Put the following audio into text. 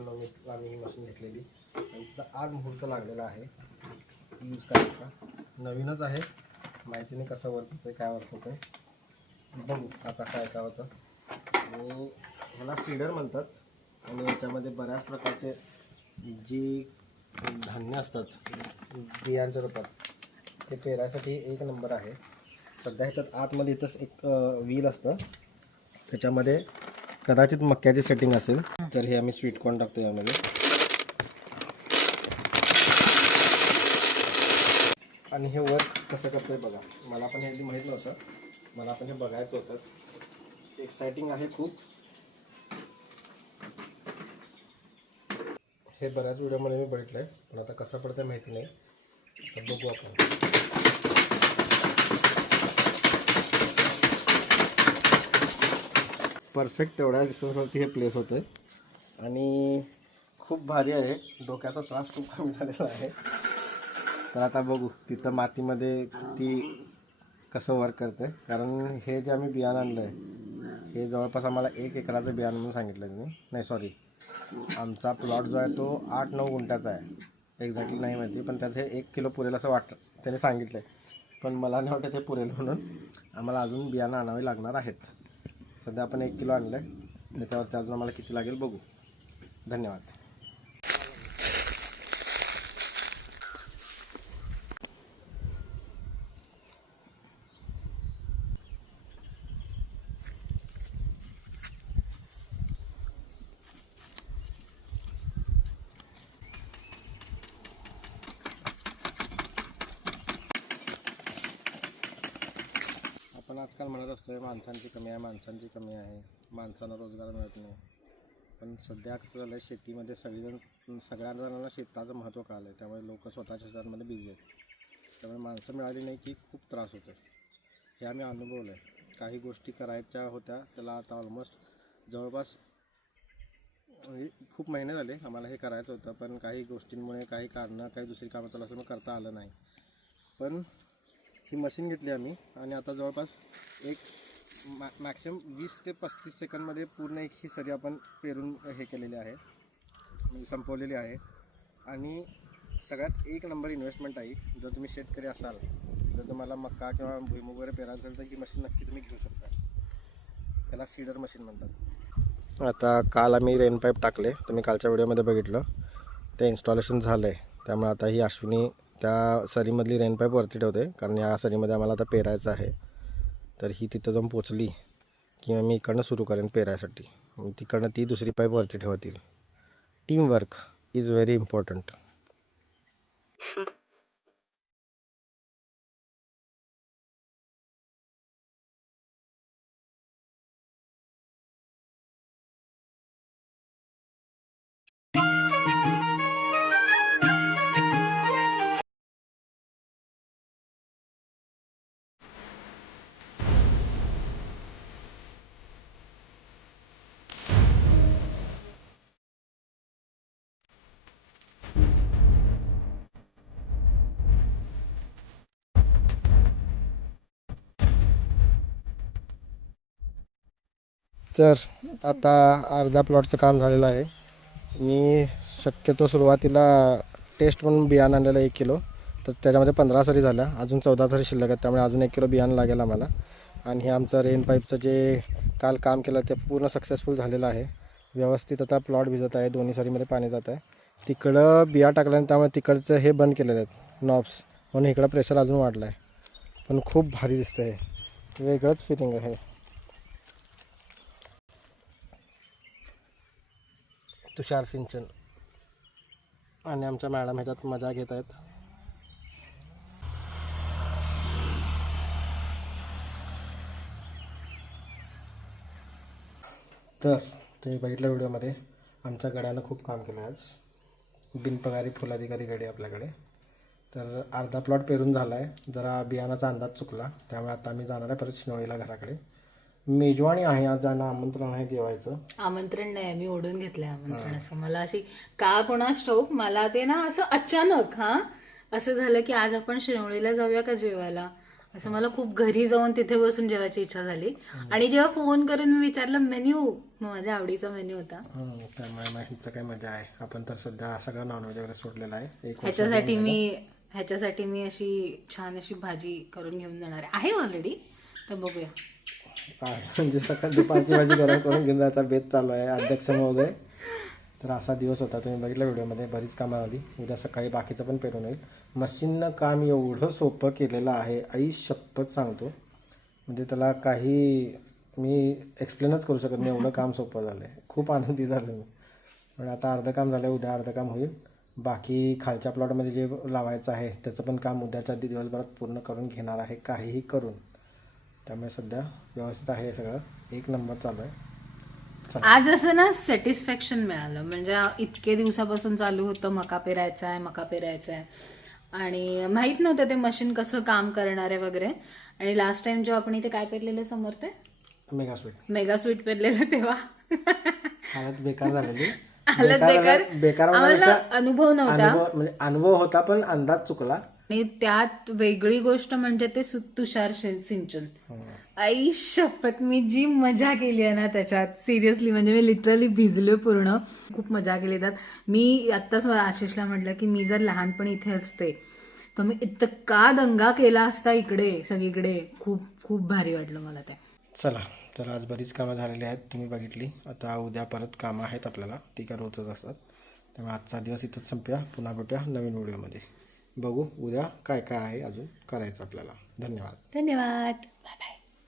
रामनवमीत आम्ही ही मशीन घेतलेली आणि तिचा आज मुहूर्त लागलेला आहे यूज करायचा. नवीनच आहे, माहिती नाही कसं वर्क होतं काय वर्क होतं बघू आता काय काय होतं. आणि ह्याला सीडर म्हणतात आणि याच्यामध्ये बऱ्याच प्रकारचे जी धान्य असतात बियांच्या रूपात ते पेरायसाठी एक नंबर आहे. सध्या ह्याच्यात आतमध्ये इथंच एक व्हील असतं, त्याच्यामध्ये कदाचित मक्याची सेटिंग असेल. तर हे आम्ही स्वीट कॉर्न टाकतो यामध्ये आणि हे वर्क कसं करतोय बघा. मला पण हे माहीत नव्हतं, मला पण हे बघायचं होतं. एक्साइटिंग आहे खूप. हे बऱ्याच व्हिडिओमध्ये मी बघितलंय पण आता कसं पडतंय माहिती नाही, तर बघू आपण. परफेक्ट तेवढ्या डिस्टन्सवरती हे प्लेस होतं आणि खूप भारी आहे. डोक्याचा त्रास खूप कमी झालेला आहे. तर आता बघू तिथं मातीमध्ये ती कसं वर्क करते. कारण हे जे आम्ही बियाणं आणलं आहे हे जवळपास आम्हाला 1 एकराचं बियाणं म्हणून सांगितलं तुम्ही. नाही सॉरी, आमचा प्लॉट जो आहे तो 8-9 गुंठ्याचा आहे. एक्झॅक्टली नाही माहिती, पण त्यात हे 1 किलो पुरेल असं वाटतं त्याने सांगितलं आहे. पण मला नाही वाटत हे पुरेल म्हणून. आम्हाला अजून बियाणं आणावे लागणार आहेत. सध्या आपण 1 किलो आणलं आहे, त्याच्यावरती अजून आम्हाला किती लागेल बघू. धन्यवाद. आपण आजकाल म्हणत असतोय माणसांची कमी आहे, माणसांना रोजगार मिळत नाही. पण सध्या कसं झालं आहे, शेतीमध्ये सगळ्या जणांना शेताचं महत्त्व कळलं आहे. त्यामुळे लोक स्वतःच्या शेतांमध्ये बिझी आहेत. त्यामुळे माणसं मिळाली नाही की खूप त्रास होतो. हे आम्ही अनुभवलं आहे. काही गोष्टी करायच्या होत्या त्याला आता ऑलमोस्ट जवळपास म्हणजे खूप महिने झाले आम्हाला हे करायचं होतं, पण काही गोष्टींमुळे काही कारणं काही दुसरी कामं चालू असल्यामुळे करता आलं नाही. पण ही मशीन घेतली आम्ही आणि आता जवळपास एक मॅक्सिमम 20 ते 35 सेकंदमध्ये पूर्ण एक ही सरी आपण पेरून हे केलेली आहे, म्हणजे संपवलेली आहे. आणि सगळ्यात एक नंबर इन्व्हेस्टमेंट आहे. जर तुम्ही शेतकरी असाल, जर तुम्हाला मक्का किंवा भुईमूग वगैरे पेरायचं असेल तर ही मशीन नक्की तुम्ही घेऊ शकता. त्याला सीडर मशीन म्हणतात. आता काल आम्ही रेन पाईप टाकले, तुम्ही कालच्या व्हिडिओमध्ये बघितलं, ते इन्स्टॉलेशन झालं आहे. त्यामुळे आता ही अश्विनी त्या सरीमधली रेन पाईप वरती ठेवते, कारण या सरीमध्ये आम्हाला आता पेरायचं आहे. तर ही तिथं जाऊन पोचली की मी इकडनं सुरू करेन पेरायसाठी. तिकडनं ती दुसरी पाईप वरती ठेवतील. Team work is very important. तर आता अर्धा प्लॉटचं काम झालेलं आहे. मी शक्यतो सुरुवातीला टेस्ट म्हणून बियाणं आणलेलं 1 किलो, तर त्याच्यामध्ये 15 सरी झाल्या, अजून 14 सरी शिल्लक आहेत. त्यामुळे अजून 1 किलो बियाणं लागेल आम्हाला. आणि हे आमचं रेन पाईपचं जे काल काम केलं ते पूर्ण सक्सेसफुल झालेलं आहे. व्यवस्थित आता प्लॉट भिजत आहे, दोन्ही सरीमध्ये पाणी जात आहे. तिकडं बिया टाकल्याने त्यामुळे तिकडचं हे बंद केलेलं आहेत नॉब्स, म्हणून इकडं प्रेशर अजून वाढलं आहे. पण खूप भारी दिसतं आहे, वेगळंच फिलिंग आहे. तुषार सिंचन आणि आमच्या मॅडम ह्याच्यात मजा घेत आहेत. तर तुम्ही बघितलं व्हिडिओमध्ये आमच्या गड्यानं खूप काम केलं आज. बिनपगारी फुलाधिकारी गडी आपल्याकडे. तर अर्धा प्लॉट पेरून झाला आहे. जरा बियाणाचा अंदाज चुकला, त्यामुळे आता आम्ही जाणार आहे परत शिनोळीला घराकडे. मेजवानी आहे आज, ज्यांना आमंत्रण आहे जेवायचं. आमंत्रण नाही, मी ओढून घेतलंय आमंत्रण. असं मला अशी का कोणास ठाऊक मला ते ना असं अचानक असं झालं की आज आपण शिरोळीला जाऊया का जेवायला. असं मला खूप घरी जाऊन तिथे बसून जेवायची इच्छा झाली. आणि जेव्हा फोन करून मी विचारलं मेन्यू, माझ्या आवडीचा मेन्यू होता. त्यामुळे माहितीचं काही मजा आहे. आपण तर सध्या सगळं नॉनव्हेज वगैरे सोडलेलं आहे. ह्याच्यासाठी मी अशी छान अशी भाजी करून घेऊन जाणार आहे ऑलरेडी, तर बघूया. म्हणजे सकाळ दुपारची भाजी गरम करून घेऊन जायचा बेत चालू आहे अध्यक्ष महोदय. तर असा दिवस होता, तुम्ही बघितलं व्हिडिओमध्ये. बरीच कामं आली. उद्या सकाळी बाकीचं पण पेरून येईल. मशीननं काम एवढं सोपं केलेलं आहे, आई शपथ सांगतो. म्हणजे त्याला काही मी एक्सप्लेनच करू शकत नाही, एवढं काम सोपं झालं आहे. खूप आनंदी झालो मी. पण आता अर्धं काम झालं आहे, उद्या अर्धं काम होईल. बाकी खालच्या प्लॉटमध्ये जे लावायचं आहे त्याचं पण काम उद्याच्या दिवसभरात पूर्ण करून घेणार आहे, काहीही करून. त्यामुळे सध्या व्यवस्थित आहे सगळं, एक नंबर चालू आहे. आज असं ना सॅटिस्फॅक्शन मिळालं. म्हणजे इतके दिवसापासून चालू होतं मका पेरायचा आहे, आणि माहीत नव्हतं ते मशीन कसं काम करणार आहे वगैरे. आणि लास्ट टाइम जेव्हा आपण इथे काय पेरलेलं समोर, ते मेगा स्वीट पेरलेलं, तेव्हा हालत बेकार झालेली. बेकार आम्हाला अनुभव नव्हता, म्हणजे अनुभव होता पण अंदाज चुकला. आणि त्यात वेगळी गोष्ट म्हणजे ते तुषार सिंचन. आई शपथ, मी जी मजा केली आहे ना त्याच्यात, सिरियसली म्हणजे मी लिटरली भिजले पूर्ण. खूप मजा केली त्यात. मी आत्ताच आशिषला म्हटलं की मी जर लहानपणी इथे असते तर मी इतका दंगा केला असता इकडे सगळीकडे. खूप खूप भारी वाटलं मला ते. चला, तर आज बरीच कामं झालेली आहेत, तुम्ही बघितली. आता उद्या परत कामं आहेत आपल्याला, ती का रोजच असतात. त्यामुळे आजचा दिवस इथंच संपूया. पुन्हा भेटूया नवीन व्हिडिओमध्ये. बघू उद्या काय काय आहे अजून करायचं आपल्याला. धन्यवाद. Bye bye.